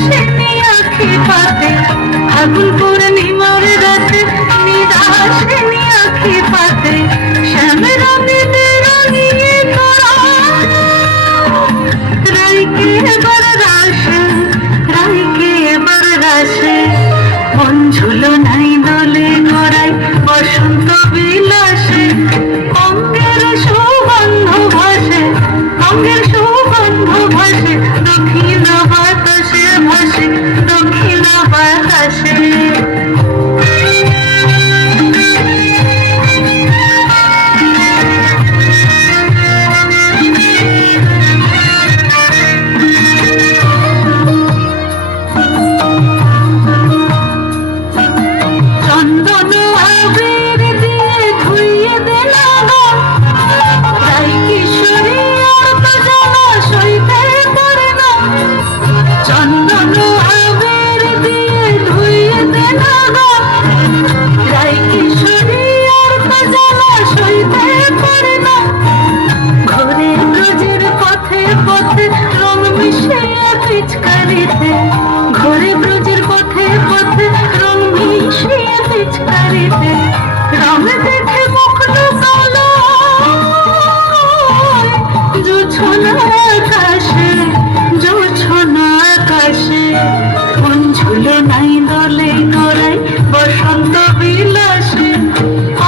নিদাসিনী আঁখি পাতে, ফাগুন পূর্ণিমার রাতে নিদাসিনী আঁখি পাতে, শ্যাম রঙিতে রঙিয়ে তোরা রাইকে এবার রাসে, রাইকে এবার রাসে। মন ঝুলো নাই দোলে গড়াই বসন্ত বিলাসে, অঙ্গের সুগন্ধ ভাসে, অঙ্গের সুগন্ধ ভাসে, দক্ষিণ বাতাসে ভাসে, দক্ষিণ বাতাসে। চন্দন আবির দিয়ে ধুইয়ে দিল গা, রাই কিশোরী আর তো জানা সইতে পারে না। চন্দন আবির দিয়ে ধুইয়ে দিল গা, রাই কিশোরী আর তো জানা সইতে পারে না। ঘরে ব্রজের পথে পথে রং মিশিয়ে পিচকারিতে, ঘরে ব্রজের পথে পথে রং মিশিয়ে পিচকারিতে, রং দেখে মুগ্ধ কালো জোছনা আকাশে, জোছনা আকাশে। মন ঝুলে নাই দোলে গড়াই বসন্ত বিলাসে,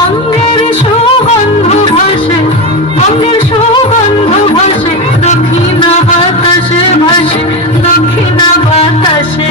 অঙ্গের সুগন্ধ ভাসে, অঙ্গের সুগন্ধ ভাসে, দক্ষিণ বাতাসে ভাসে, দক্ষিণ বাতাসে।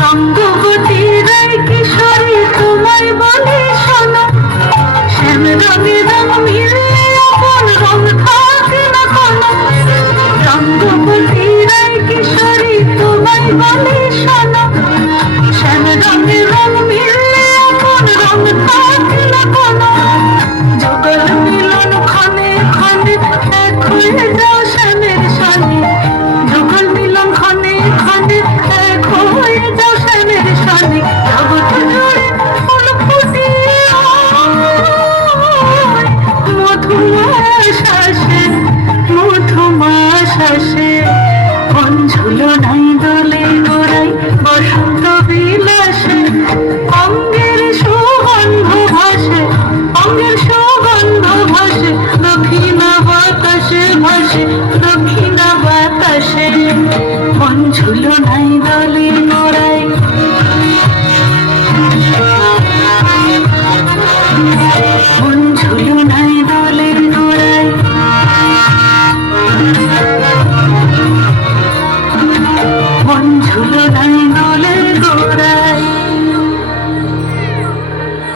রঙ্গবতী রাই কিশোরী তোমায় বলে শোনো, শ্যাম রঙে রং মিললে আপন রং থাকে না কোনো। রঙ্গবতী রাই কিশোরী তোমায় বলে শোনো, শ্যাম রঙে রং মিললে আপন রং থাকে না কোনো। যুগল মিলন ক্ষণে ক্ষণে এক হয়ে যাও শ্যামের সনে, যুগল মিলন ক্ষণে ক্ষণে এক হয়ে যাও শ্যামের সনে। জগৎ জুড়ে ফুল ফুটিয়ে মধুমাশাসে, মধুমাশাসে। মন ঝুলো নাই দোলে গড়াই বসন্ত বিলাসে, অঙ্গের সুগন্ধ ভাসে, অঙ্গের সুগন্ধ ভাসে, দক্ষিণ বাতাসে ভাসে, দক্ষিণ বাতাসে। মন ঝুলো নাই দোলে গড়াই, মন ঝুলো নাই দোলে গড়াই, মন ঝুলো নাই